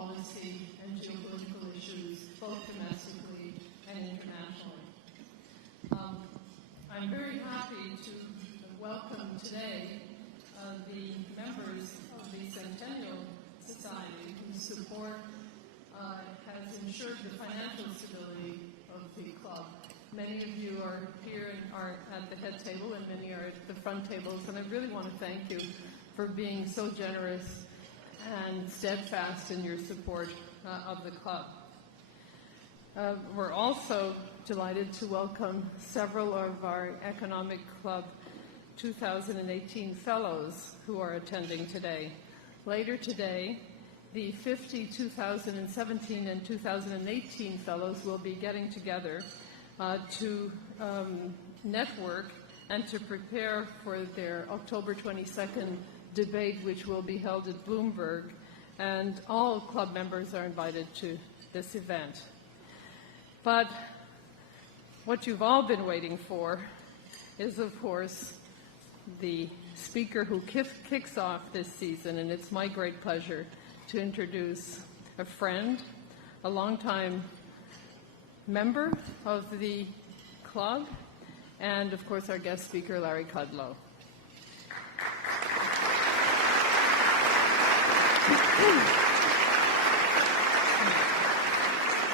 policy and geopolitical issues, both domestically and internationally. I'm very happy to welcome today the members of the Centennial Society whose support has ensured the financial stability of the club. Many of you are here and are at the head table, and many are at the front tables, and I really want to thank you for being so generous and steadfast in your support of the club. We're also delighted to welcome several of our Economic Club 2018 fellows who are attending today. Later today, the 50 2017 and 2018 fellows will be getting together to network and to prepare for their October 22nd debate, which will be held at Bloomberg, and all club members are invited to this event. But what you've all been waiting for is, of course, the speaker who kicks off this season, and it's my great pleasure to introduce a friend, a longtime member of the club, and of course our guest speaker, Larry Kudlow.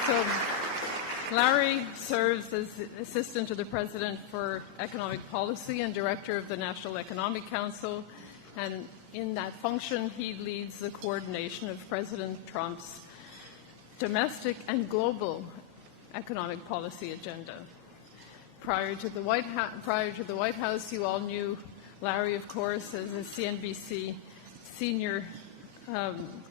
So, Larry serves as Assistant to the President for Economic Policy and Director of the National Economic Council, and in that function he leads the coordination of President Trump's domestic and global economic policy agenda. Prior to the White House, you all knew Larry, of course, as a CNBC senior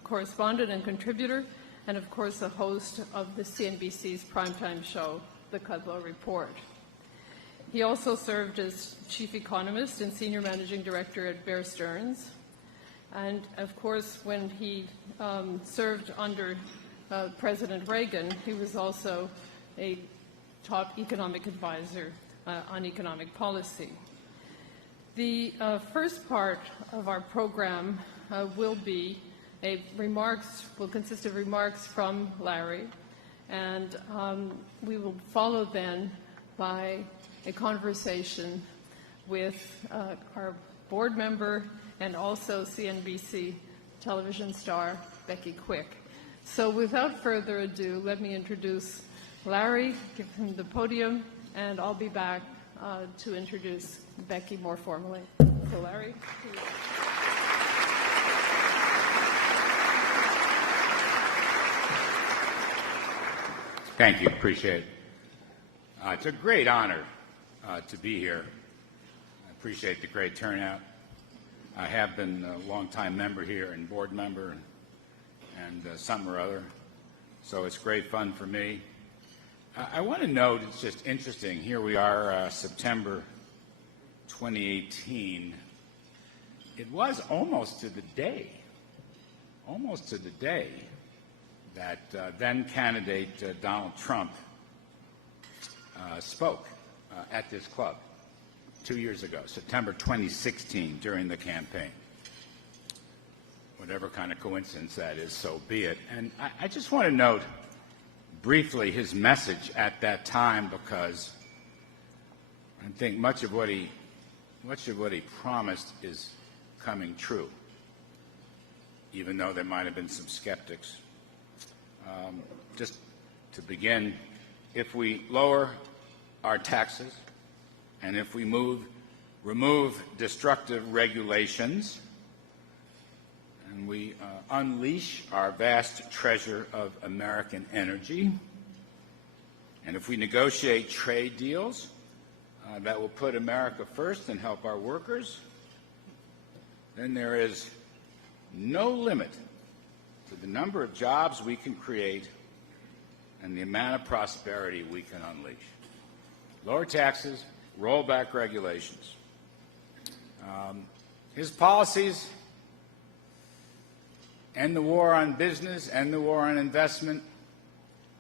correspondent and contributor, and of course a host of the CNBC's primetime show, The Kudlow Report. He also served as chief economist and senior managing director at Bear Stearns. And of course, when he served under President Reagan, he was also a top economic advisor on economic policy. The first part of our program will consist of remarks from Larry, and we will follow then by a conversation with our board member and also CNBC television star, Becky. So without further ado, let me introduce Larry, give him the podium, and I'll be back to introduce Becky more formally. So Larry, please. Thank you. Appreciate it. It's a great honor to be here. I appreciate the great turnout. I have been a longtime member here and board member and something or other, so it's great fun for me. I want to note, it's just interesting, here we are, September 2018. It was almost to the day that then candidate Donald Trump spoke at this club 2 years ago, September 2016, during the campaign. Whatever kind of coincidence that is, so be it. And I just want to note briefly his message at that time, because I think much of what he promised is coming true, even though there might have been some skeptics. Just to begin, if we lower our taxes and if we remove destructive regulations and we unleash our vast treasure of American energy, and if we negotiate trade deals that will put America first and help our workers, then there is no limit to the number of jobs we can create and the amount of prosperity we can unleash. Lower taxes, roll back regulations. His policies end the war on business, end the war on investment,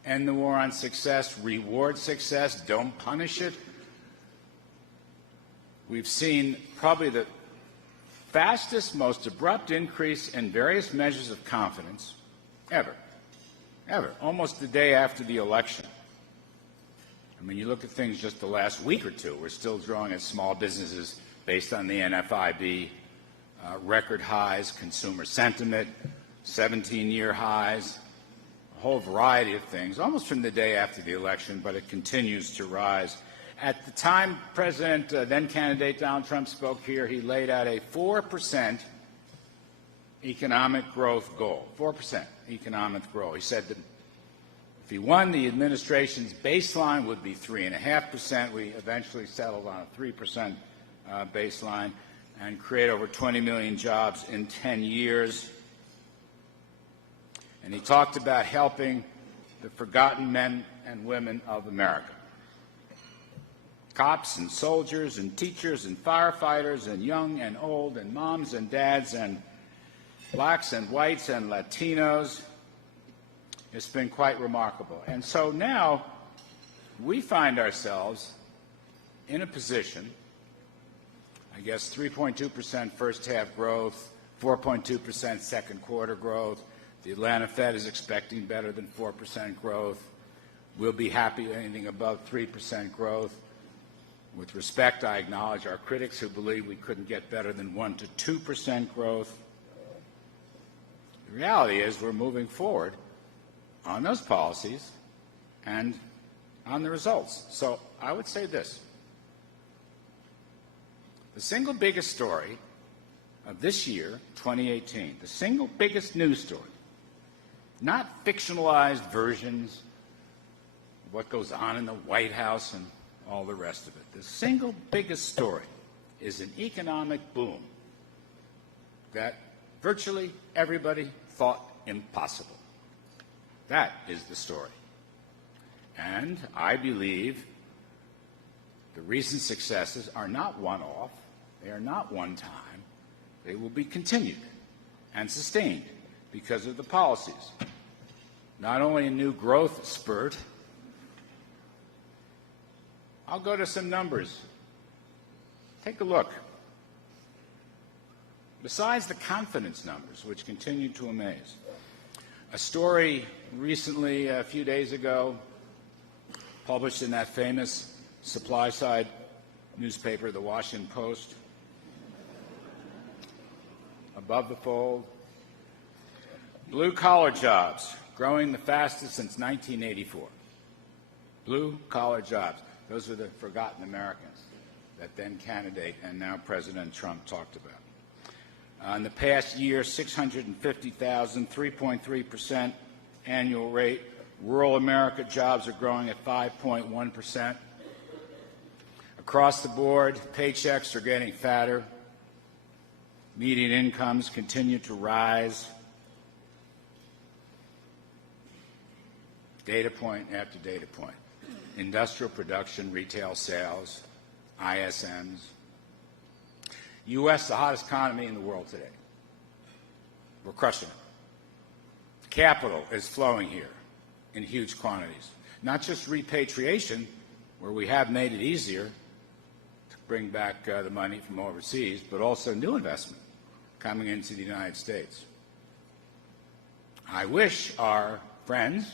end the war on success, reward success, don't punish it. We've seen probably the fastest, most abrupt increase in various measures of confidence ever ever, almost the day after the election. I mean, you look at things just the last week or two, we're still drawing at small businesses based on the NFIB, record highs, consumer sentiment, 17-year highs, a whole variety of things, almost from the day after the election, but it continues to rise. At the time then candidate Donald Trump spoke here, he laid out a 4% economic growth goal, 4% economic growth. He said that if he won, the administration's baseline would be 3.5%. We eventually settled on a 3% baseline and create over 20 million jobs in 10 years. And he talked about helping the forgotten men and women of America. Cops and soldiers and teachers and firefighters and young and old and moms and dads and blacks and whites and Latinos. It's been quite remarkable. And so now we find ourselves in a position, I guess 3.2% first half growth, 4.2% second quarter growth. The Atlanta Fed is expecting better than 4% growth. We'll be happy with anything above 3% growth. With respect, I acknowledge our critics who believe we couldn't get better than 1 to 2% growth. The reality is we're moving forward on those policies and on the results. So I would say this. The single biggest story of this year, 2018, the single biggest news story, not fictionalized versions of what goes on in the White House and all the rest of it. The single biggest story is an economic boom that virtually everybody thought impossible. That is the story. And I believe the recent successes are not one-off. They are not one time. They will be continued and sustained because of the policies. Not only a new growth spurt. I'll go to some numbers. Take a look. Besides the confidence numbers, which continue to amaze, a story recently, a few days ago, published in that famous supply-side newspaper, the Washington Post, above the fold, blue-collar jobs growing the fastest since 1984. Blue-collar jobs. Those are the forgotten Americans that then candidate and now President Trump talked about. In the past year, 650,000, 3.3% annual rate. Rural America jobs are growing at 5.1%. Across the board, paychecks are getting fatter. Median incomes continue to rise. Data point after data point. Industrial production, retail sales, ISMs. U.S., the hottest economy in the world today. We're crushing it. Capital is flowing here in huge quantities. Not just repatriation, where we have made it easier to bring back the money from overseas, but also new investment coming into the United States. I wish our friends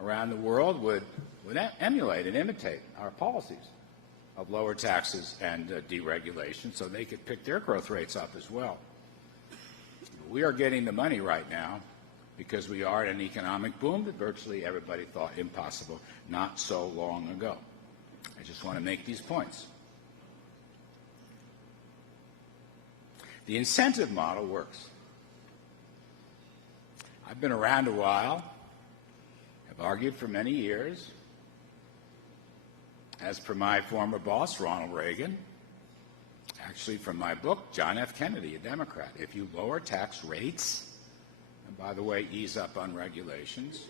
around the world would emulate and imitate our policies of lower taxes and deregulation so they could pick their growth rates up as well. We are getting the money right now because we are in an economic boom that virtually everybody thought impossible not so long ago. I just want to make these points. The incentive model works. I've been around a while, have argued for many years, as per my former boss, Ronald Reagan, actually from my book, John F. Kennedy, a Democrat. If you lower tax rates, and by the way, ease up on regulations,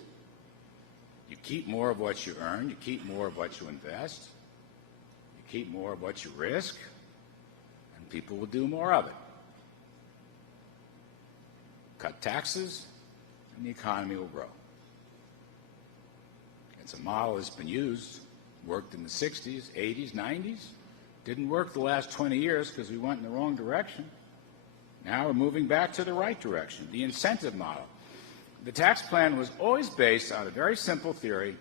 you keep more of what you earn, you keep more of what you invest, you keep more of what you risk, and people will do more of it. Cut taxes, and the economy will grow. It's a model that's been used, worked in the 60s, 80s, 90s. Didn't work the last 20 years because we went in the wrong direction. Now we're moving back to the right direction, the incentive model. the tax plan was always based on a very simple theory,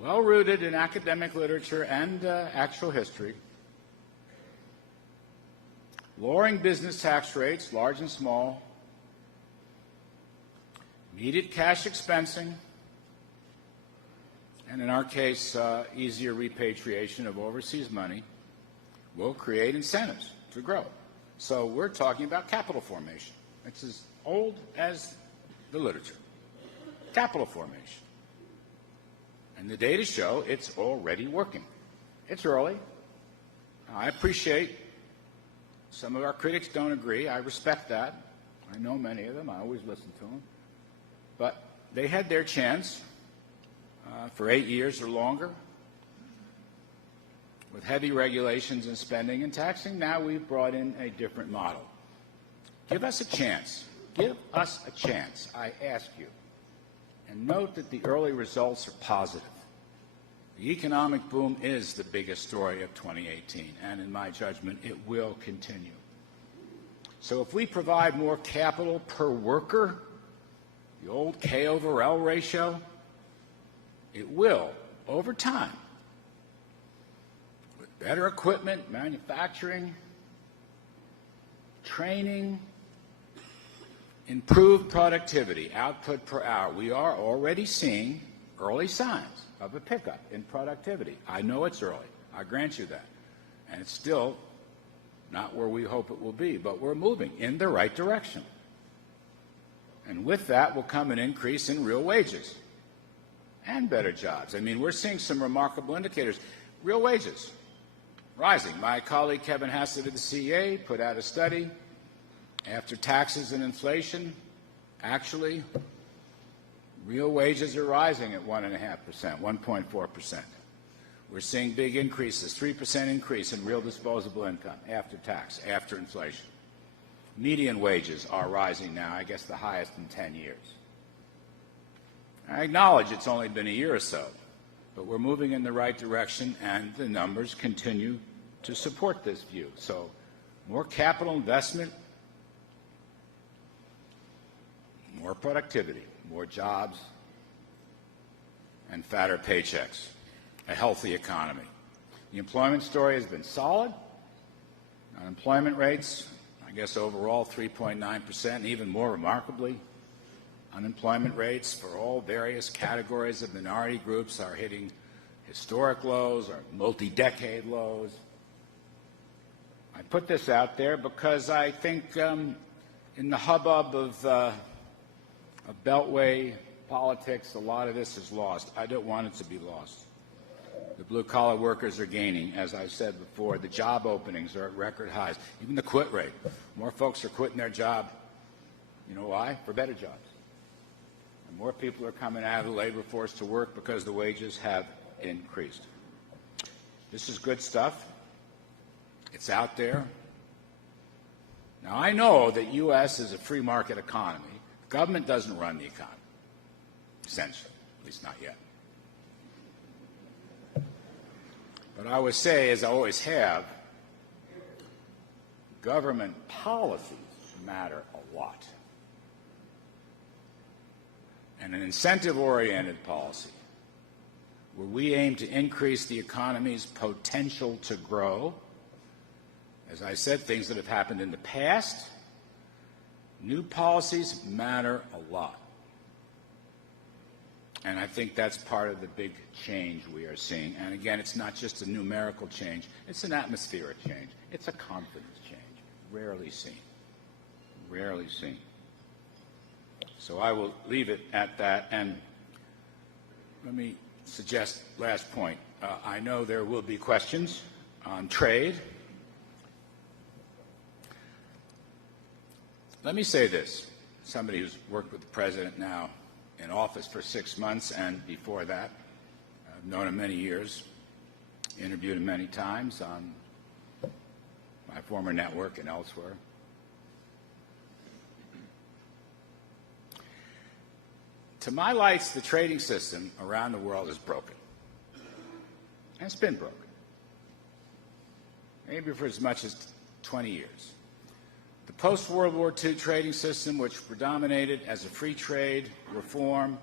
well-rooted in academic literature and actual history. Lowering business tax rates, large and small, immediate cash expensing, and in our case, easier repatriation of overseas money will create incentives to grow. So we're talking about capital formation. It's as old as the literature. Capital formation. And the data show it's already working. It's early. I appreciate some of our critics don't agree. I respect that. I know many of them. I always listen to them. But they had their chance for 8 years or longer with heavy regulations and spending and taxing. Now we've brought in a different model. Give us a chance. Give us a chance, I ask you. And note that the early results are positive. The economic boom is the biggest story of 2018, and in my judgment, it will continue. So if we provide more capital per worker, the old K over L ratio, it will, over time, with better equipment, manufacturing, training, improved productivity, output per hour. We are already seeing early signs of a pickup in productivity. I know it's early. I grant you that. And it's still not where we hope it will be, but we're moving in the right direction. And with that will come an increase in real wages and better jobs. I mean, we're seeing some remarkable indicators. Real wages rising. My colleague Kevin Hassett of the CEA put out a study. After taxes and inflation, actually, real wages are rising at 1.5%, 1.4%. We're seeing big increases, 3% increase in real disposable income after tax, after inflation. Median wages are rising now, I guess the highest in 10 years. I acknowledge it's only been a year or so, but we're moving in the right direction, and the numbers continue to support this view. So more capital investment, more productivity, more jobs, and fatter paychecks, a healthy economy. The employment story has been solid. Unemployment rates, I guess overall 3.9%, and even more remarkably, unemployment rates for all various categories of minority groups are hitting historic lows or multi-decade lows. I put this out there because I think in the hubbub of Beltway politics, a lot of this is lost. I don't want it to be lost. The blue-collar workers are gaining, as I said before. The job openings are at record highs. Even the quit rate. More folks are quitting their job. You know why? For better jobs. And more people are coming out of the labor force to work because the wages have increased. This is good stuff. It's out there. Now, I know that U.S. is a free market economy. Government doesn't run the economy, essentially, at least not yet. But I would say, as I always have, government policies matter a lot. And an incentive-oriented policy where we aim to increase the economy's potential to grow, as I said, things that have happened in the past, new policies matter a lot. And I think that's part of the big change we are seeing. And again, it's not just a numerical change. It's an atmospheric change. It's a confidence change. Rarely seen. Rarely seen. So I will leave it at that. And let me suggest, last point. I know there will be questions on trade. Let me say this. Somebody who's worked with the president now in office for 6 months, and before that, I've known him many years, interviewed him many times on my former network and elsewhere. To my lights, the trading system around the world is broken. And it's been broken. Maybe for as much as 20 years. The post-World War II trading system, which predominated as a free trade reform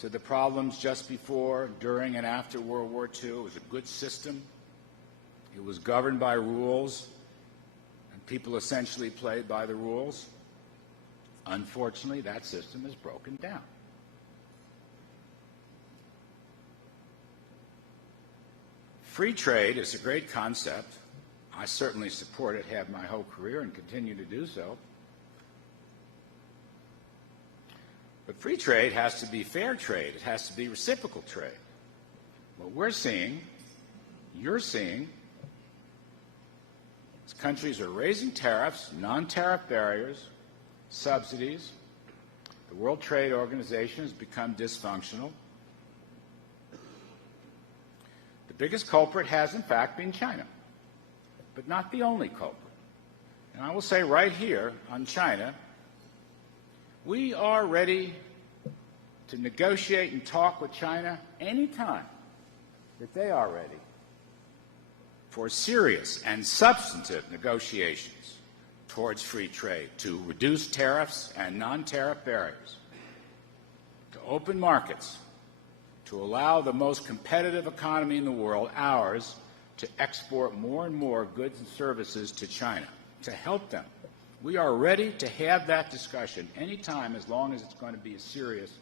to the problems just before, during, and after World War II, it was a good system. It was governed by rules, and people essentially played by the rules. Unfortunately, that system is broken down. Free trade is a great concept. I certainly support it, have my whole career, and continue to do so. But free trade has to be fair trade. It has to be reciprocal trade. What we're seeing, you're seeing, is countries are raising tariffs, non-tariff barriers, subsidies. The World Trade Organization has become dysfunctional. The biggest culprit has, in fact, been China, but not the only culprit. And I will say right here on China, we are ready to negotiate and talk with China anytime that they are ready for serious and substantive negotiations towards free trade, to reduce tariffs and non-tariff barriers, to open markets, to allow the most competitive economy in the world, ours, to export more and more goods and services to China, to help them. We are ready to have that discussion anytime, as long as it's going to be a serious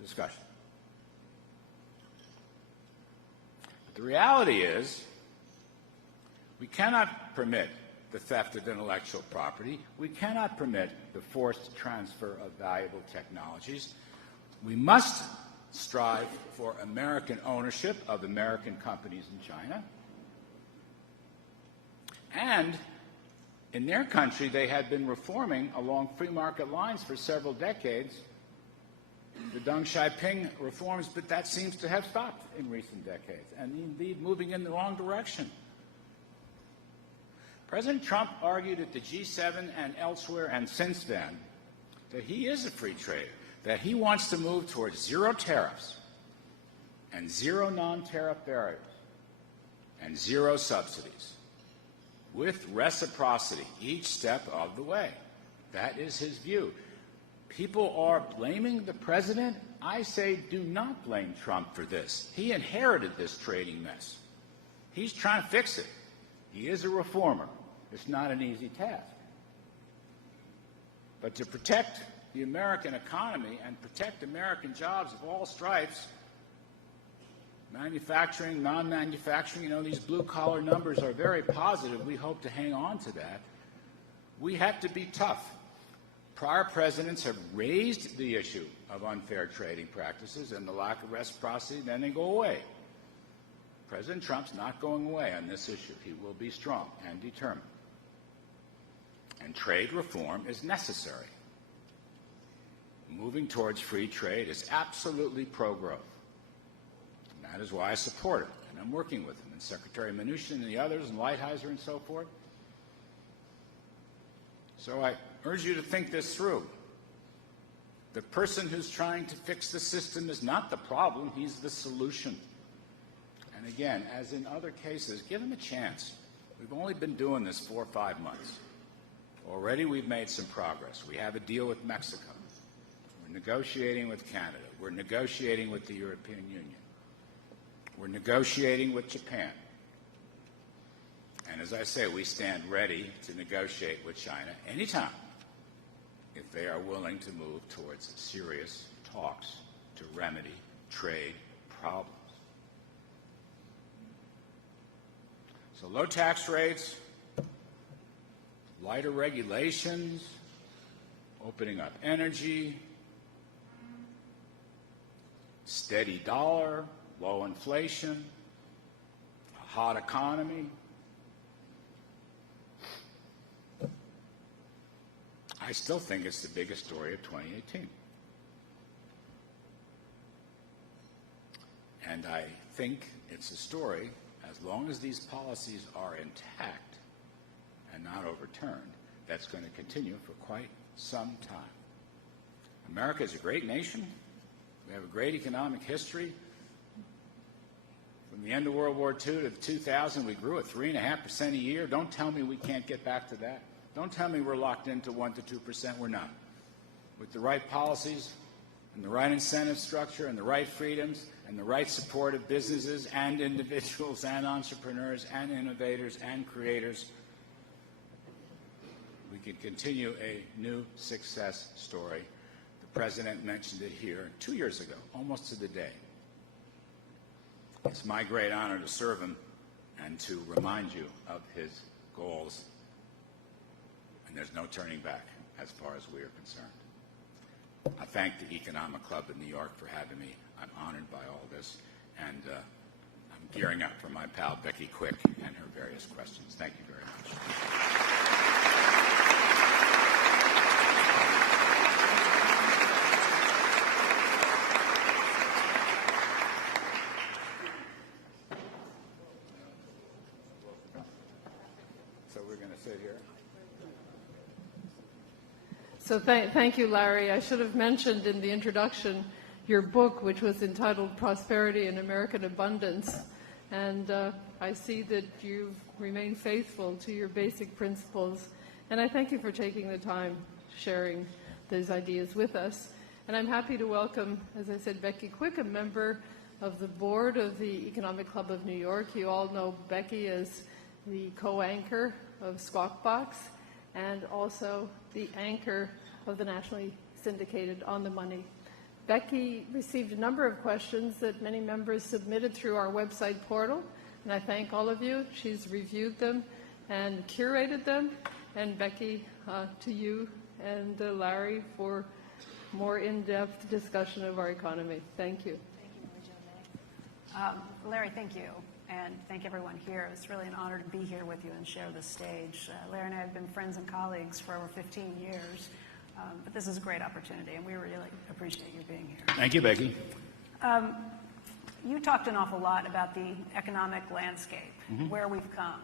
discussion. But the reality is, we cannot permit the theft of intellectual property. We cannot permit the forced transfer of valuable technologies. We must strive for American ownership of American companies in China. And in their country, they had been reforming along free market lines for several decades, the Deng Xiaoping reforms, but that seems to have stopped in recent decades, and indeed moving in the wrong direction. President Trump argued at the G7 and elsewhere, and since then, that he is a free trader, that he wants to move towards zero tariffs and zero non-tariff barriers and zero subsidies, with reciprocity each step of the way. That is his view. People are blaming the president. I say do not blame Trump for this. He inherited this trading mess. He's trying to fix it. He is a reformer. It's not an easy task. But to protect the American economy and protect American jobs of all stripes, manufacturing, non-manufacturing, these blue-collar numbers are very positive. We hope to hang on to that. We have to be tough. Prior presidents have raised the issue of unfair trading practices and the lack of reciprocity, then they go away. President Trump's not going away on this issue. He will be strong and determined. And trade reform is necessary. Moving towards free trade is absolutely pro-growth. And that is why I support it. And I'm working with him, and Secretary Mnuchin and the others, and Lighthizer and so forth. So I urge you to think this through. The person who's trying to fix the system is not the problem, he's the solution. And again, as in other cases, give him a chance. We've only been doing this 4 or 5 months. Already we've made some progress. We have a deal with Mexico. We're negotiating with Canada. We're negotiating with the European Union. We're negotiating with Japan. And as I say, we stand ready to negotiate with China anytime if they are willing to move towards serious talks to remedy trade problems. So low tax rates, lighter regulations, opening up energy, steady dollar, low inflation, a hot economy. I still think it's the biggest story of 2018. And I think it's a story, as long as these policies are intact and not overturned, that's going to continue for quite some time. America is a great nation. We have a great economic history. From the end of World War II to 2000, we grew at 3.5% a year. Don't tell me we can't get back to that. Don't tell me we're locked into 1 to 2%. We're not. With the right policies and the right incentive structure and the right freedoms and the right support of businesses and individuals and entrepreneurs and innovators and creators, we can continue a new success story. The President mentioned it here 2 years ago, almost to the day. It's my great honor to serve him and to remind you of his goals. And there's no turning back as far as we are concerned. I thank the Economic Club in New York for having me. I'm honored by all this. And I'm gearing up for my pal Becky Quick and her various questions. Thank you very much. So thank you, Larry. I should have mentioned in the introduction your book, which was entitled Prosperity and American Abundance. And I see that you've remained faithful to your basic principles. And I thank you for taking the time sharing those ideas with us. And I'm happy to welcome, as I said, Becky Quick, a member of the board of the Economic Club of New York. You all know Becky as the co-anchor of Squawk Box and also the anchor of the nationally syndicated On the Money. Becky received a number of questions that many members submitted through our website portal, and I thank all of you. She's reviewed them and curated them. And Becky, to you and Larry for more in-depth discussion of our economy. Thank you. Thank you, Mary Jo. Larry, thank you. And thank everyone here. It's really an honor to be here with you and share this stage. Larry and I have been friends and colleagues for over 15 years, but this is a great opportunity, and we really appreciate you being here. Thank you, Becky. You talked an awful lot about the economic landscape, where we've come.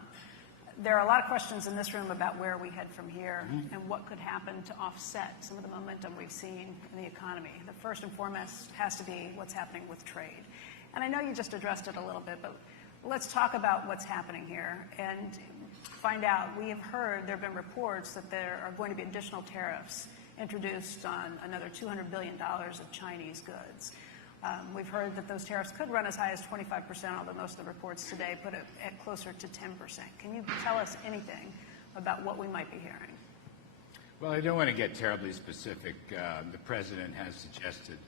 There are a lot of questions in this room about where we head from here and what could happen to offset some of the momentum we've seen in the economy. The first and foremost has to be what's happening with trade. And I know you just addressed it a little bit, but let's talk about what's happening here and find out. We have heard there have been reports that there are going to be additional tariffs introduced on another $200 billion of Chinese goods. We've heard that those tariffs could run as high as 25%, although most of the reports today put it at closer to 10%. Can you tell us anything about what we might be hearing? Well, I don't want to get terribly specific. The President has suggested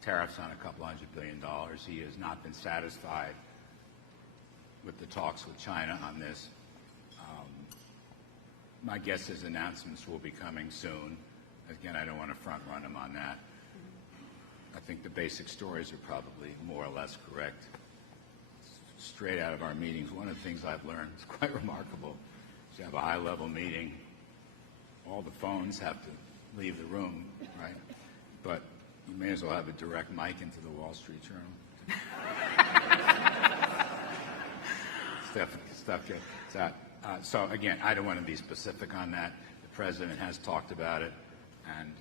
tariffs on a couple $100 billion. He has not been satisfied with the talks with China on this. My guess is announcements will be coming soon. Again, I don't want to front run him on that. I think the basic stories are probably more or less correct. Straight out of our meetings, one of the things I've learned is quite remarkable. You have a high-level meeting, all the phones have to leave the room, right? But you may as well have a direct mic into the Wall Street Journal. Stuff gets out. So again, I don't want to be specific on that. The President has talked about it, and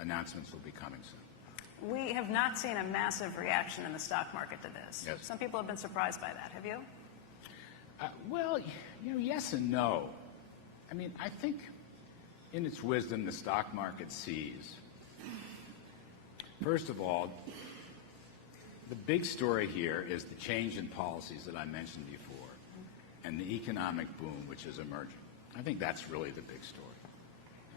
announcements will be coming soon. We have not seen a massive reaction in the stock market to this. Yes. Some people have been surprised by that. Have you? Well, yes and no. I mean, I think in its wisdom, the stock market sees, first of all, the big story here is the change in policies that I mentioned before and the economic boom which is emerging. I think that's really the big story.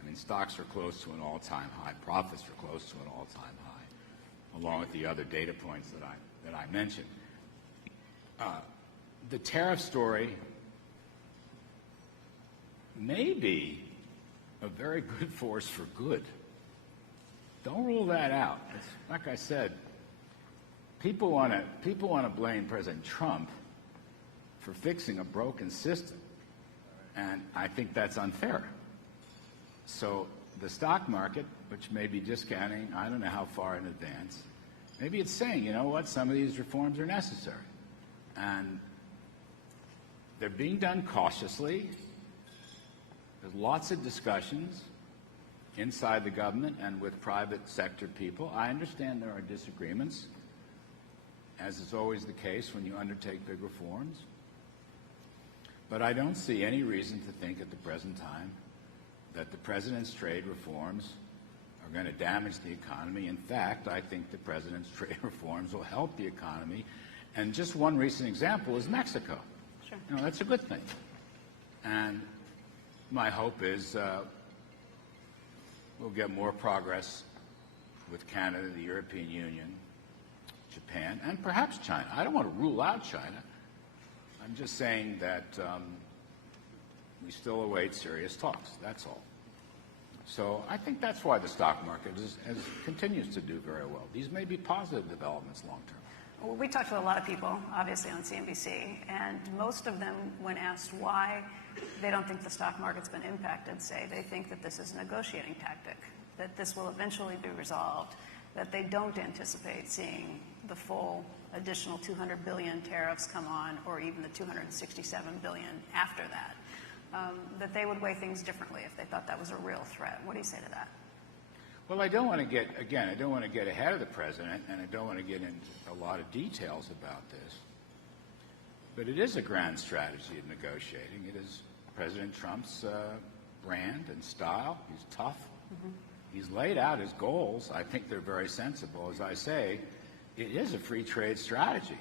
I mean, stocks are close to an all-time high. Profits are close to an all-time high, along with the other data points that I mentioned. The tariff story may be a very good force for good. Don't rule that out. It's, like I said, people want to blame President Trump for fixing a broken system, and I think that's unfair. So the stock market, which may be discounting, I don't know how far in advance, maybe it's saying, you know what, some of these reforms are necessary. And they're being done cautiously. There's lots of discussions inside the government and with private sector people. I understand there are disagreements. as is always the case when you undertake big reforms. But I don't see any reason to think at the present time that the president's trade reforms are going to damage the economy. In fact, I think the president's trade reforms will help the economy. And just one recent example is Mexico. Sure. You know, that's a good thing. And my hope is we'll get more progress with Canada, the European Union, Japan, and perhaps China. I don't want to rule out China. I'm just saying that we still await serious talks. That's all. So I think that's why the stock market continues to do very well. These may be positive developments long term. Well, we talked to a lot of people, obviously, on CNBC, and most of them, when asked why they don't think the stock market's been impacted, say they think that this is a negotiating tactic, that this will eventually be resolved, that they don't anticipate seeing the full additional 200 billion tariffs come on, or even the 267 billion after that, that they would weigh things differently if they thought that was a real threat. What do you say to that? Well, I don't want to get ahead of the president, and I don't want to get into a lot of details about this. But it is a grand strategy of negotiating. It is President Trump's brand and style. He's tough. Mm-hmm. He's laid out his goals. I think they're very sensible. As I say, it is a free trade strategy,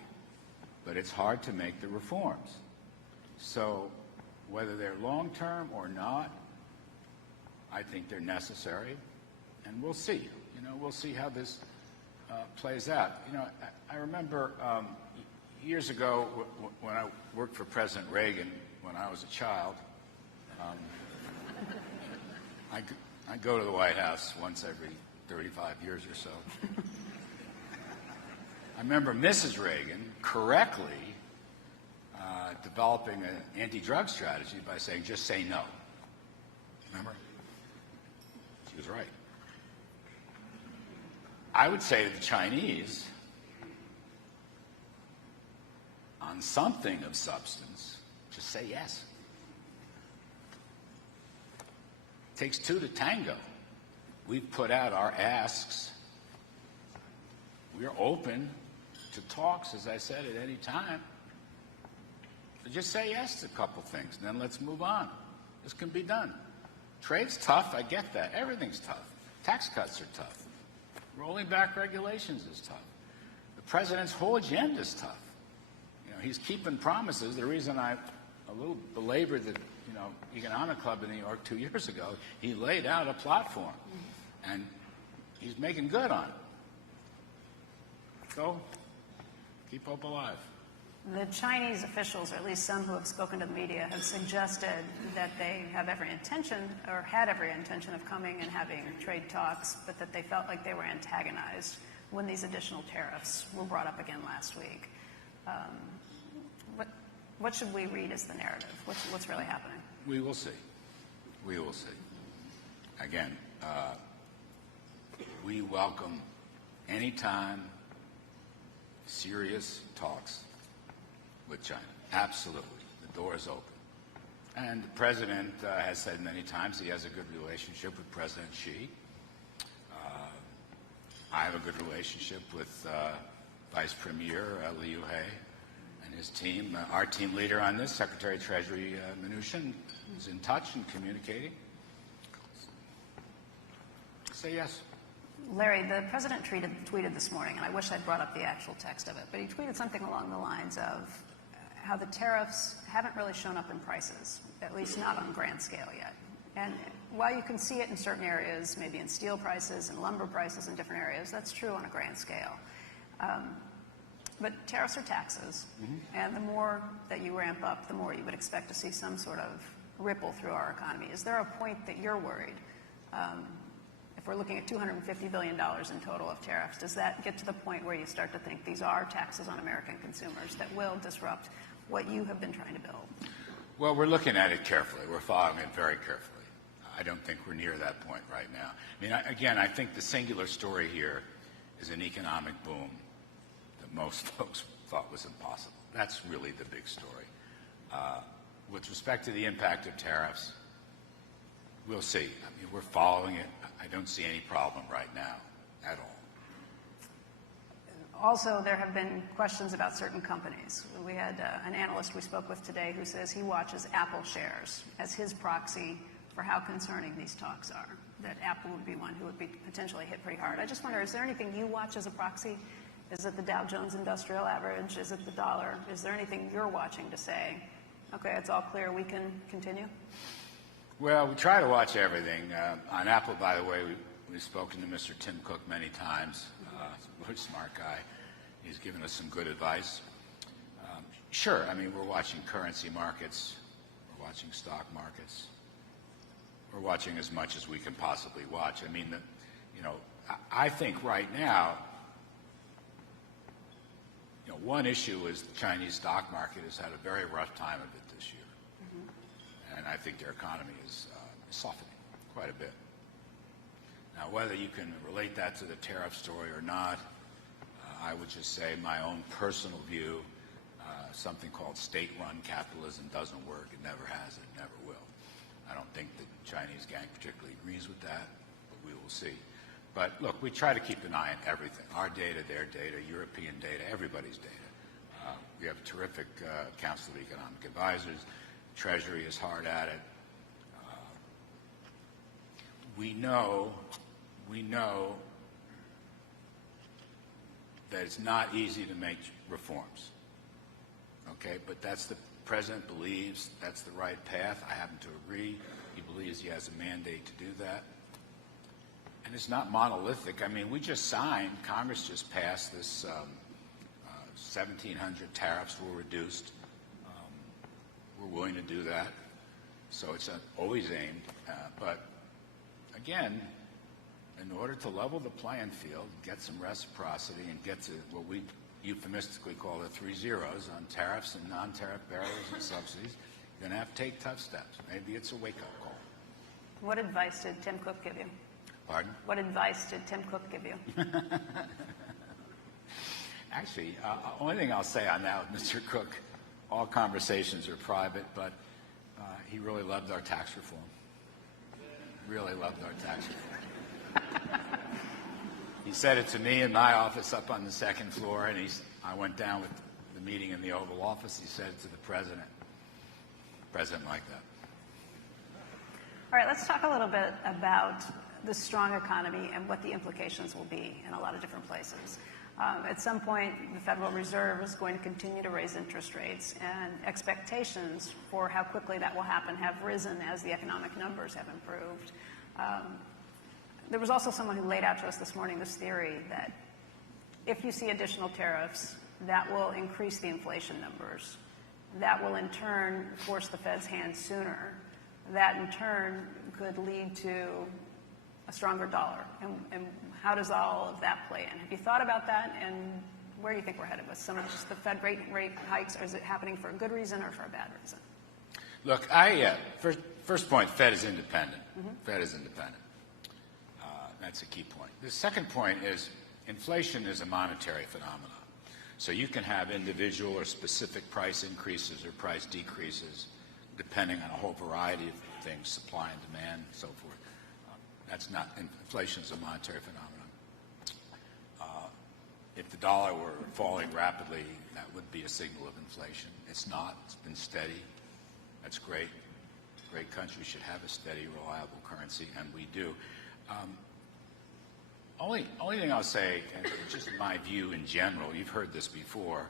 but it's hard to make the reforms. So whether they're long-term or not, I think they're necessary. And we'll see. You know, we'll see how this plays out. You know, I remember years ago when I worked for President Reagan when I was a child. I go to the White House once every 35 years or so. I remember Mrs. Reagan correctly developing an anti-drug strategy by saying, "Just say no." Remember? She was right. I would say to the Chinese, on something of substance, just say yes. It takes two to tango. We've put out our asks. We're open to talks, as I said, at any time. So just say yes to a couple things, and then let's move on. This can be done. Trade's tough, I get that. Everything's tough. Tax cuts are tough. Rolling back regulations is tough. The president's whole agenda is tough. You know, he's keeping promises. The reason I a little belabored the Economic Club in New York 2 years ago, he laid out a platform, and he's making good on it. So keep hope alive. The Chinese officials, or at least some who have spoken to the media, have suggested that they have every intention, or had every intention, of coming and having trade talks, but that they felt like they were antagonized when these additional tariffs were brought up again last week. What should we read as the narrative? What's really happening? We will see. We will see. Again, we welcome anytime serious talks with China. Absolutely. The door is open. And the president has said many times he has a good relationship with President Xi. I have a good relationship with Vice Premier Liu He and his team. Our team leader on this, Secretary of Treasury Mnuchin, is in touch and communicating. Say yes. Larry, the president tweeted this morning, and I wish I'd brought up the actual text of it, but he tweeted something along the lines of how the tariffs haven't really shown up in prices, at least not on grand scale yet. And while you can see it in certain areas, maybe in steel prices and lumber prices in different areas, that's true on a grand scale. But tariffs are taxes, and the more that you ramp up, the more you would expect to see some sort of ripple through our economy. Is there a point that you're worried? If we're looking at $250 billion in total of tariffs, does that get to the point where you start to think these are taxes on American consumers that will disrupt what you have been trying to build? Well, we're looking at it carefully. We're following it very carefully. I don't think we're near that point right now. I mean, again, I think the singular story here is an economic boom that most folks thought was impossible. That's really the big story. With respect to the impact of tariffs, we'll see. I mean, we're following it. I don't see any problem right now at all. Also, there have been questions about certain companies. We had an analyst we spoke with today who says he watches Apple shares as his proxy for how concerning these talks are, that Apple would be one who would be potentially hit pretty hard. I just wonder, is there anything you watch as a proxy? Is it the Dow Jones Industrial Average? Is it the dollar? Is there anything you're watching to say, okay, it's all clear, we can continue? Well, we try to watch everything. On Apple, by the way, we've spoken to Mr. Tim Cook many times. He's a very smart guy. He's given us some good advice. Sure, I mean, we're watching currency markets. We're watching stock markets. We're watching as much as we can possibly watch. I mean, I think right now, one issue is the Chinese stock market has had a very rough time of it this year. And I think their economy is softening quite a bit. Now, whether you can relate that to the tariff story or not, I would just say my own personal view, something called state-run capitalism doesn't work. It never has. It never will. I don't think the Chinese gang particularly agrees with that, but we will see. But look, we try to keep an eye on everything. Our data, their data, European data, everybody's data. We have a terrific Council of Economic Advisors. Treasury is hard at it. We know that it's not easy to make reforms. Okay, but that's the president believes that's the right path. I happen to agree. He believes he has a mandate to do that. And it's not monolithic. I mean, we just signed, Congress just passed this 1,700 tariffs were reduced. We're willing to do that. So it's always aimed. But again, in order to level the playing field, get some reciprocity, and get to what we euphemistically call the 3 zeros on tariffs and non-tariff barriers and subsidies, you're going to have to take tough steps. Maybe it's a wake-up call. What advice did Tim Cook give you? Pardon? What advice did Tim Cook give you? Actually, only thing I'll say on that with Mr. Cook, all conversations are private, but he really loved our tax reform. Really loved our tax reform. He said it to me in my office up on the second floor, and I went down with the meeting in the Oval Office. He said it to the president. President liked that. All right, let's talk a little bit about the strong economy and what the implications will be in a lot of different places. At some point, the Federal Reserve is going to continue to raise interest rates, and expectations for how quickly that will happen have risen as the economic numbers have improved. There was also someone who laid out to us this morning this theory that if you see additional tariffs, that will increase the inflation numbers. That will in turn force the Fed's hand sooner. That in turn could lead to a stronger dollar. And how does all of that play in? Have you thought about that? And where do you think we're headed with some of just the Fed rate hikes? Or is it happening for a good reason or for a bad reason? Look, first point, Fed is independent. Fed is independent. That's a key point. The second point is inflation is a monetary phenomenon. So you can have individual or specific price increases or price decreases depending on a whole variety of things, supply and demand, and so forth. Inflation is a monetary phenomenon. If the dollar were falling rapidly, that would be a signal of inflation. It's not. It's been steady. That's great. Great countries should have a steady, reliable currency, and we do. Only thing I'll say, and just my view in general, you've heard this before,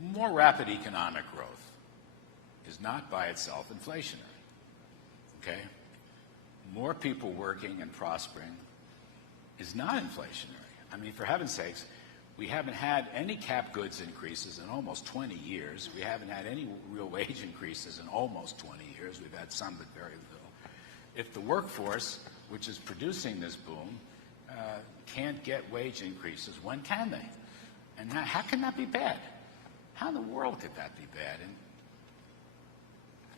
more rapid economic growth is not by itself inflationary, okay? More people working and prospering is not inflationary. I mean, for heaven's sakes, we haven't had any cap goods increases in almost 20 years. We haven't had any real wage increases in almost 20 years. We've had some, but very little. If the workforce, which is producing this boom, can't get wage increases, when can they? And how can that be bad? How in the world could that be bad?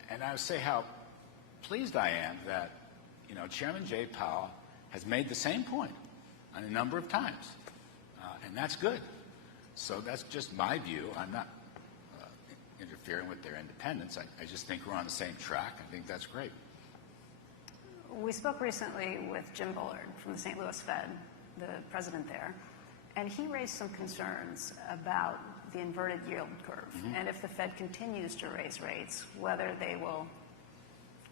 And I would say how pleased I am that, Chairman Jay Powell has made the same point on a number of times. And that's good. So that's just my view. I'm not interfering with their independence. I just think we're on the same track. I think that's great. We spoke recently with Jim Bullard from the St. Louis Fed, the president there, and he raised some concerns about the inverted yield curve, and if the Fed continues to raise rates, whether they will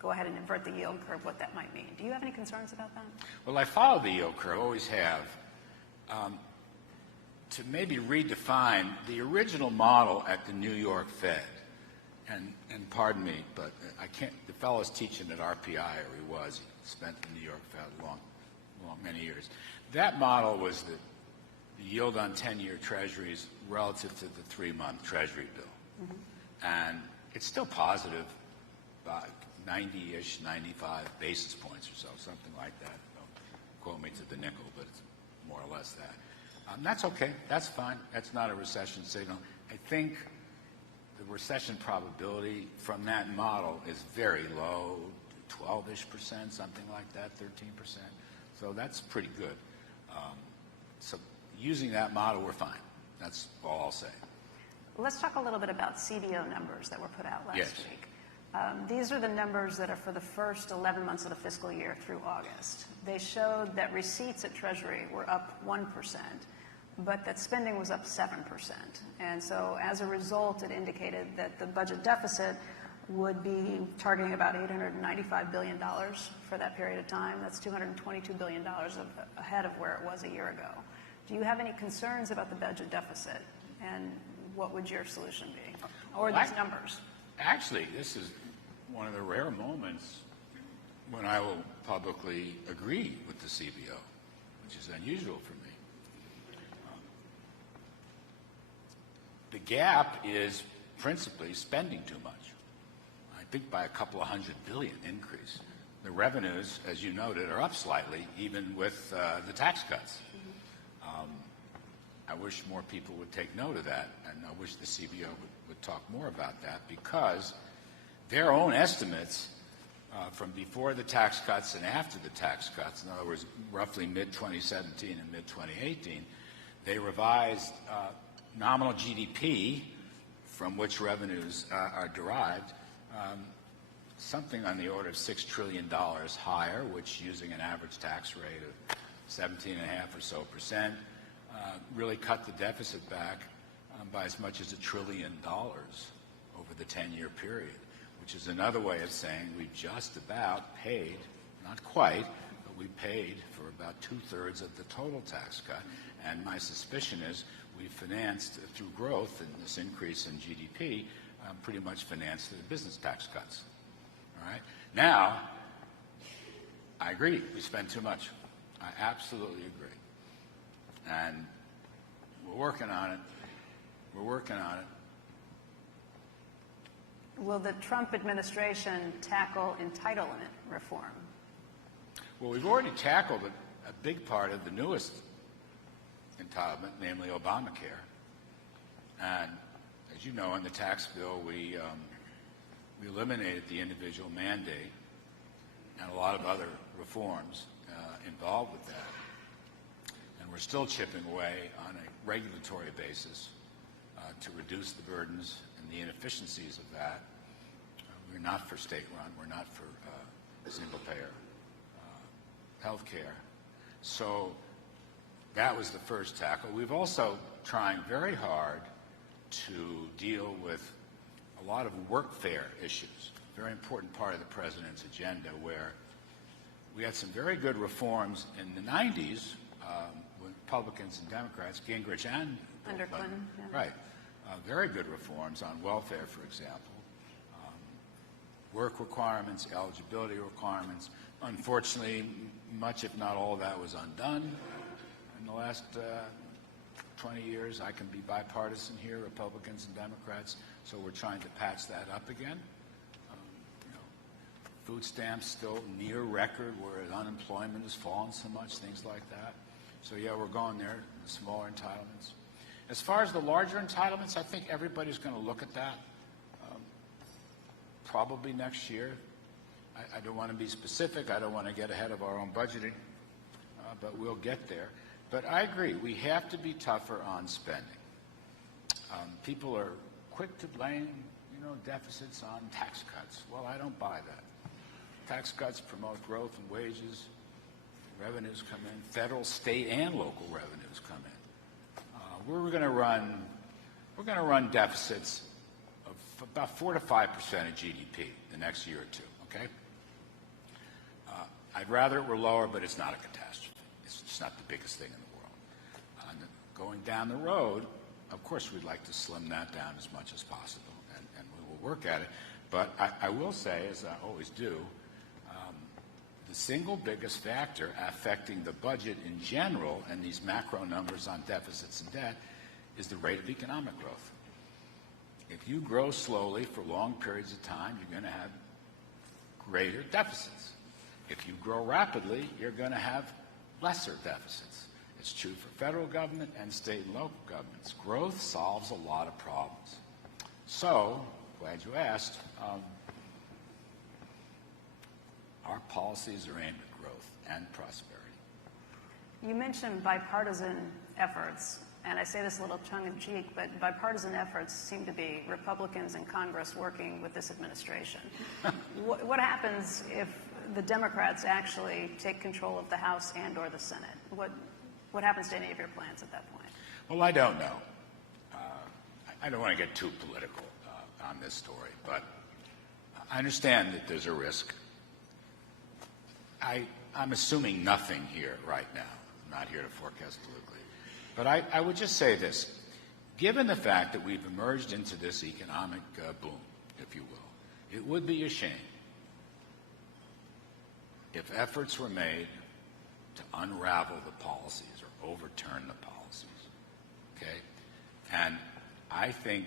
go ahead and invert the yield curve, what that might mean. Do you have any concerns about that? Well, I follow the yield curve, always have. To maybe redefine the original model at the New York Fed, and pardon me, but I can't, the fellow's teaching at RPI, or he was, he spent in the New York Fed many years. That model was the yield on 10-year treasuries relative to the 3-month treasury bill. And it's still positive by 90-ish, 95 basis points or so, something like that. Don't quote me to the nickel, but it's more or less that. That's okay. That's fine. That's not a recession signal. I think the recession probability from that model is very low, 12-ish%, something like that, 13%. So that's pretty good. So using that model, we're fine. That's all I'll say. Let's talk a little bit about CBO numbers that were put out last Yes. week. These are the numbers that are for the first 11 months of the fiscal year through August. They showed that receipts at Treasury were up 1%, but that spending was up 7%. And so as a result, it indicated that the budget deficit would be targeting about $895 billion for that period of time. That's $222 billion ahead of where it was a year ago. Do you have any concerns about the budget deficit, and what would your solution be? Or these numbers? Actually, this is one of the rare moments when I will publicly agree with the CBO, which is unusual for me. The gap is principally spending too much. I think by a couple of $100 billion increase. The revenues, as you noted, are up slightly, even with the tax cuts. I wish more people would take note of that, and I wish the CBO would talk more about that, because their own estimates from before the tax cuts and after the tax cuts, in other words, roughly mid-2017 and mid-2018, they revised nominal GDP, from which revenues are derived, something on the order of $6 trillion higher, which, using an average tax rate of 17.5% or so, really cut the deficit back by as much as $1 trillion over the 10-year period, which is another way of saying we just about paid, not quite, but we paid for about 2/3 of the total tax cut. And my suspicion is we financed through growth and this increase in GDP, pretty much financed the business tax cuts. All right. Now, I agree. We spend too much. I absolutely agree. And we're working on it. We're working on it. Will the Trump administration tackle entitlement reform? Well, we've already tackled a big part of the newest entitlement, namely Obamacare. And as you know, in the tax bill, we eliminated the individual mandate and a lot of other reforms involved with that. And we're still chipping away on a regulatory basis to reduce the burdens and the inefficiencies of that. We're not for state-run. We're not for single-payer health care. So that was the first tackle. We've also trying very hard to deal with a lot of workfare issues, a very important part of the president's agenda, where we had some very good reforms in the 90s with Republicans and Democrats, Gingrich and Under Clinton. Yeah. Right. Very good reforms on welfare, for example. Work requirements, eligibility requirements. Unfortunately, much, if not all, of that was undone in the last 20 years. I can be bipartisan here, Republicans and Democrats, so we're trying to patch that up again. Food stamps still near record, where unemployment has fallen so much, things like that. So yeah, we're going there, the smaller entitlements. As far as the larger entitlements, I think everybody's going to look at that probably next year. I don't want to be specific. I don't want to get ahead of our own budgeting, but we'll get there. But I agree, we have to be tougher on spending. People are quick to blame, deficits on tax cuts. Well, I don't buy that. Tax cuts promote growth and wages. Revenues come in. Federal, state, and local revenues come in. We're going to run deficits of about 4 to 5% of GDP the next year or two. Okay. I'd rather it were lower, but it's not a catastrophe. It's just not the biggest thing in the world. Going down the road, of course, we'd like to slim that down as much as possible, and we will work at it. But I will say, as I always do, the single biggest factor affecting the budget in general and these macro numbers on deficits and debt is the rate of economic growth. If you grow slowly for long periods of time, you're going to have greater deficits. If you grow rapidly, you're going to have lesser deficits. It's true for federal government and state and local governments. Growth solves a lot of problems. So, glad you asked, our policies are aimed at growth and prosperity. You mentioned bipartisan efforts, and I say this a little tongue-in-cheek, but bipartisan efforts seem to be Republicans in Congress working with this administration. What happens if the Democrats actually take control of the House and or the Senate? What happens to any of your plans at that point? Well, I don't know. I don't want to get too political on this story, but I understand that there's a risk. I'm assuming nothing here right now. I'm not here to forecast politically. But I would just say this. Given the fact that we've emerged into this economic boom, if you will, it would be a shame if efforts were made to unravel the policies or overturn the policies. Okay? And I think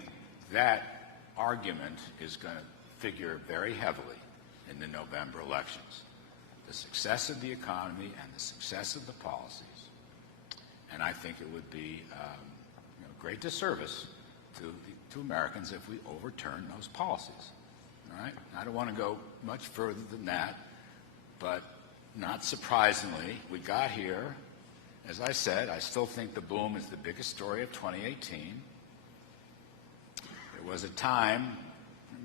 that argument is going to figure very heavily in the November elections. The success of the economy and the success of the policies. And I think it would be a great disservice to Americans if we overturn those policies. All right? I don't want to go much further than that, but not surprisingly, we got here. As I said, I still think the boom is the biggest story of 2018. There was a time,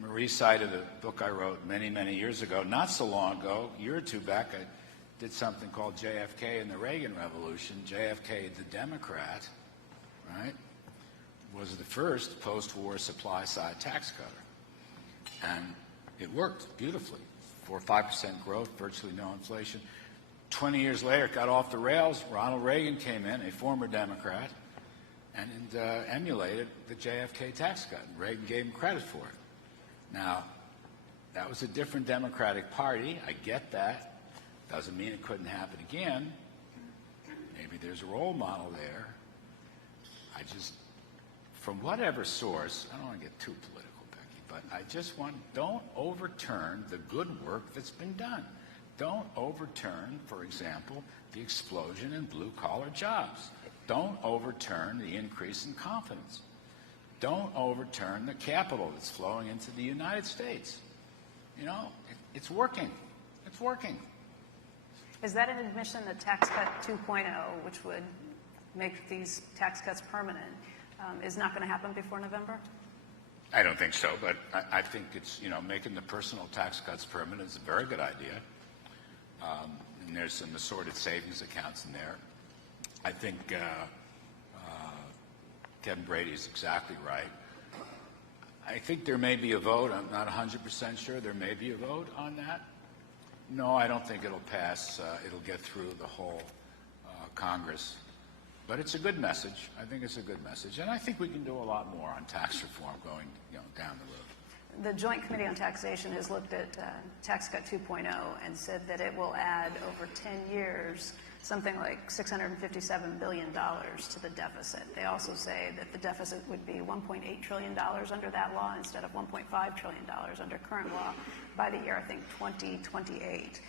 Marie cited a book I wrote many, many years ago, not so long ago, a year or two back, I did something called JFK and the Reagan Revolution. JFK, the Democrat, right, was the first post-war supply-side tax cutter. And it worked beautifully. 4 or 5% growth, virtually no inflation. 20 years later, it got off the rails. Ronald Reagan came in, a former Democrat, and emulated the JFK tax cut. And Reagan gave him credit for it. Now, that was a different Democratic Party. I get that. Doesn't mean it couldn't happen again. Maybe there's a role model there. I just, from whatever source, I don't want to get too political, Becky, but I just want, don't overturn the good work that's been done. Don't overturn, for example, the explosion in blue-collar jobs. Don't overturn the increase in confidence. Don't overturn the capital that's flowing into the United States. You know, it's working. It's working. Is that an admission that Tax Cut 2.0, which would make these tax cuts permanent, is not going to happen before November? I don't think so, but I think it's, making the personal tax cuts permanent is a very good idea. And there's some assorted savings accounts in there. I think Kevin Brady is exactly right. I think there may be a vote. I'm not 100% sure. There may be a vote on that. No, I don't think it'll pass. It'll get through the whole Congress. But it's a good message. I think it's a good message. And I think we can do a lot more on tax reform going down the road. The Joint Committee on Taxation has looked at Tax Cut 2.0 and said that it will add over 10 years something like $657 billion to the deficit. They also say that the deficit would be $1.8 trillion under that law instead of $1.5 trillion under current law by the year, I think, 2028.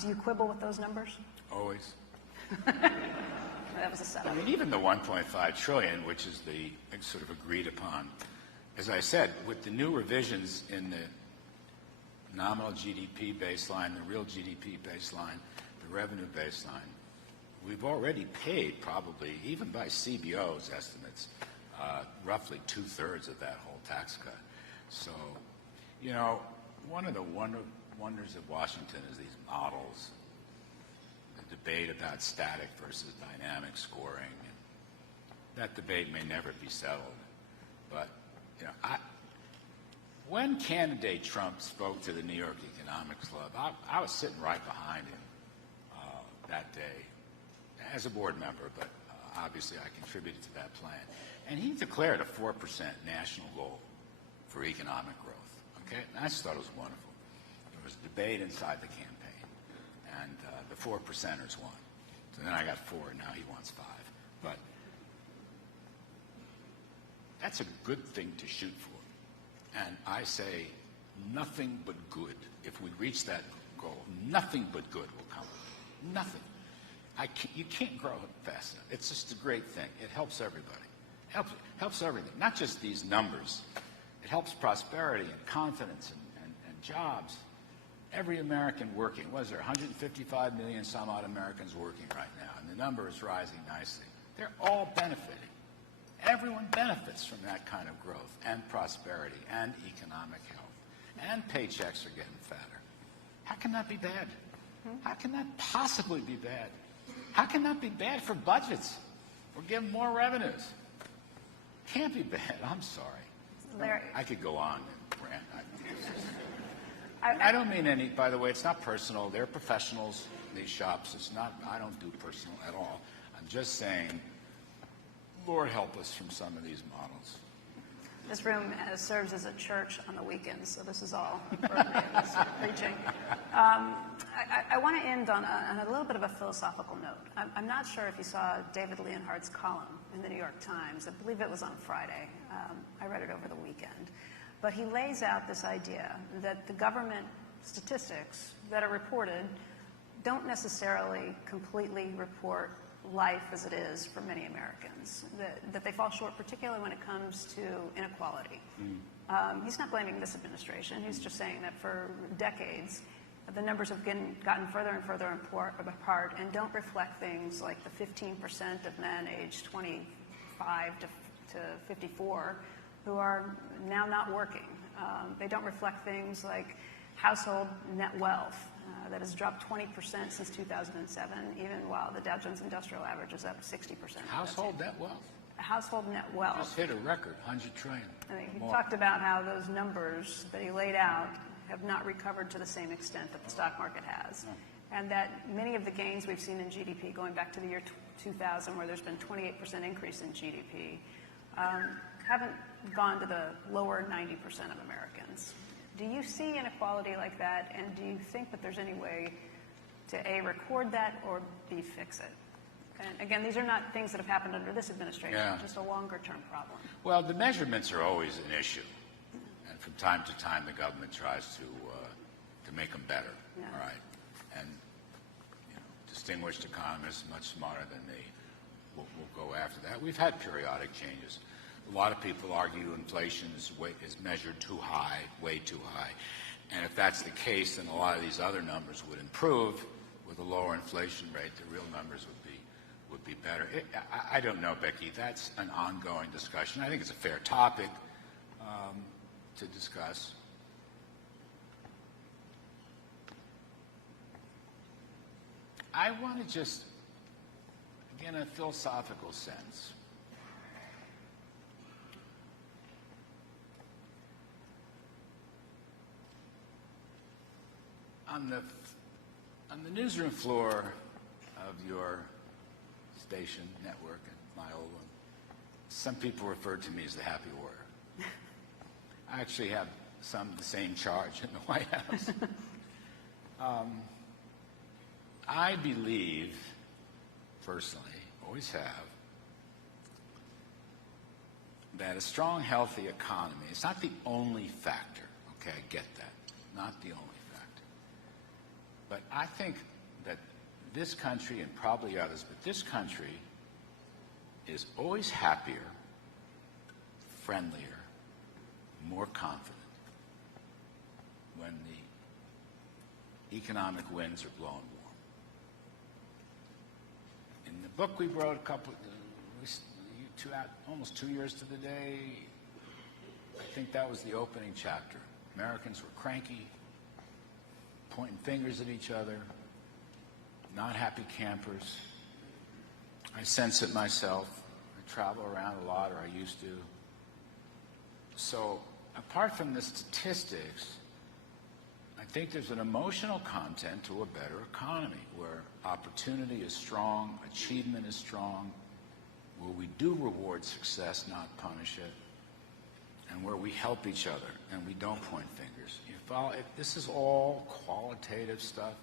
Do you quibble with those numbers? Always. That was a setup. I mean, even the $1.5 trillion, which is the sort of agreed upon, as I said, with the new revisions in the nominal GDP baseline, the real GDP baseline, the revenue baseline, we've already paid probably, even by CBO's estimates, roughly 2/3 of that whole tax cut. So, one of the wonders of Washington is these models, the debate about static versus dynamic scoring. That debate may never be settled, but when candidate Trump spoke to the New York Economics Club, I was sitting right behind him that day as a board member, but obviously I contributed to that plan. And he declared a 4% national goal for economic growth. Okay, and I just thought it was wonderful. There was a debate inside the campaign, and the 4%ers won. So then I got 4, and now he wants 5. But that's a good thing to shoot for. And I say nothing but good. If we reach that goal, nothing but good will come. Nothing. You can't grow fast enough. It's just a great thing. It helps everybody. Helps everything. Not just these numbers. It helps prosperity and confidence and jobs. Every American working. What is there, 155 million some odd Americans working right now, and the number is rising nicely. They're all benefiting. Everyone benefits from that kind of growth and prosperity and economic health. And paychecks are getting fatter. How can that be bad? How can that possibly be bad? How can that be bad for budgets? We're getting more revenues. Can't be bad. I'm sorry. Larry, I could go on and rant. I don't mean any, by the way, it's not personal. They're professionals, these shops. It's not, I don't do personal at all. I'm just saying, Lord help us from some of these models. this room serves as a church on the weekends, so this is all preaching. I want to end on a little bit of a philosophical note. I'm not sure if you saw David Leonhardt's column in the New York Times. I believe it was on Friday. I read it over the weekend. But he lays out this idea that the government statistics that are reported don't necessarily completely report life as it is for many Americans, that they fall short, particularly when it comes to inequality. He's not blaming this administration. He's just saying that for decades, the numbers have gotten further and further apart and don't reflect things like the 15% of men aged 25 to 54 who are now not working. They don't reflect things like household net wealth that has dropped 20% since 2007, even while the Dow Jones Industrial Average is up 60%. Household net wealth? Household net wealth. Just hit a record, 100 trillion. I mean, he talked about how those numbers that he laid out have not recovered to the same extent that the stock market has. And that many of the gains we've seen in GDP, going back to the year 2000, where there's been 28% increase in GDP, haven't gone to the lower 90% of Americans. Do you see inequality like that, and do you think that there's any way to A, record that, or B, fix it? And again, these are not things that have happened under this administration, just a longer-term problem. Well, the measurements are always an issue. And from time to time, the government tries to make them better, all right? And distinguished economists, much smarter than me, will go after that. We've had periodic changes. A lot of people argue inflation is measured too high, way too high. And if that's the case, then a lot of these other numbers would improve. With a lower inflation rate, the real numbers would be better. I don't know, Becky. That's an ongoing discussion. I think it's a fair topic to discuss. I want to just, again, in a philosophical sense, on the newsroom floor of your station, network, and my old one, some people referred to me as the happy warrior. I actually have the same charge in the White House. I believe, personally, always have, that a strong, healthy economy is not the only factor. Okay, I get that. Not the only factor. But I think that this country, and probably others, but this country is always happier, friendlier, more confident when the economic winds are blowing warm. In the book we wrote almost 2 years to the day, I think that was the opening chapter. Americans were cranky, pointing fingers at each other, not happy campers. I sense it myself. I travel around a lot, or I used to. So apart from the statistics, I think there's an emotional content to a better economy where opportunity is strong, achievement is strong, where we do reward success, not punish it, and where we help each other and we don't point fingers. You follow? This is all qualitative stuff,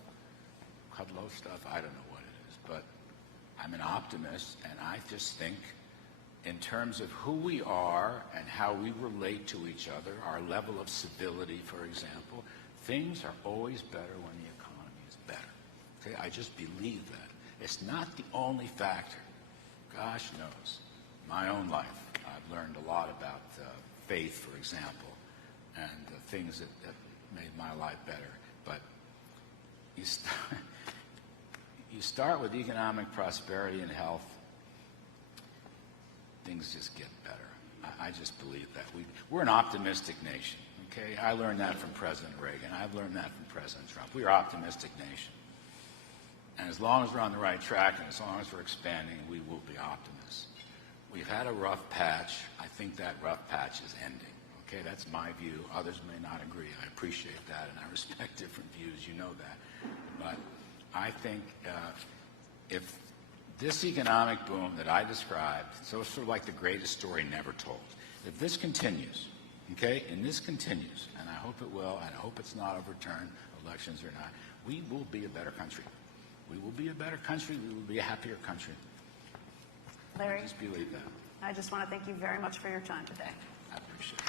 Kudlow stuff. I don't know what it is, but I'm an optimist, and I just think in terms of who we are and how we relate to each other, our level of civility, for example, things are always better when the economy is better. Okay? I just believe that. It's not the only factor. Gosh knows. My own life, I've learned a lot about faith, for example, and the things that made my life better. But you start with economic prosperity and health, things just get better. I just believe that. We're an optimistic nation, okay? I learned that from President Reagan. I've learned that from President Trump. We're an optimistic nation. And as long as we're on the right track and as long as we're expanding, we will be optimists. We've had a rough patch. I think that rough patch is ending. Okay, that's my view. Others may not agree. I appreciate that, and I respect different views. You know that. But I think if this economic boom that I described, so it's sort of like the greatest story never told, if this continues, okay, and this continues, and I hope it will, and I hope it's not overturned, elections or not, we will be a better country. We will be a better country. We will be a happier country. Larry, I just believe that. I just want to thank you very much for your time today. I appreciate it.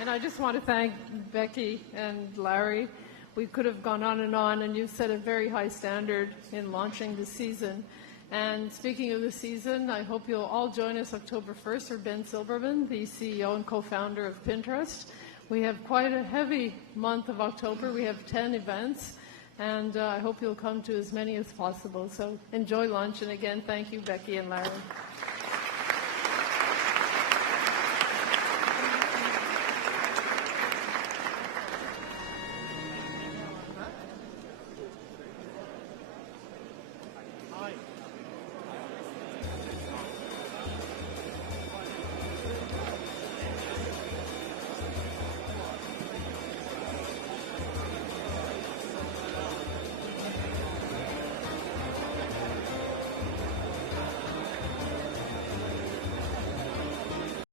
And I just want to thank Becky and Larry. We could have gone on, and you've set a very high standard in launching the season. And speaking of the season, I hope you'll all join us October 1st for Ben Silberman, the CEO and co-founder of Pinterest. We have quite a heavy month of October. We have 10 events, and I hope you'll come to as many as possible. So enjoy lunch, and again, thank you, Becky and Larry.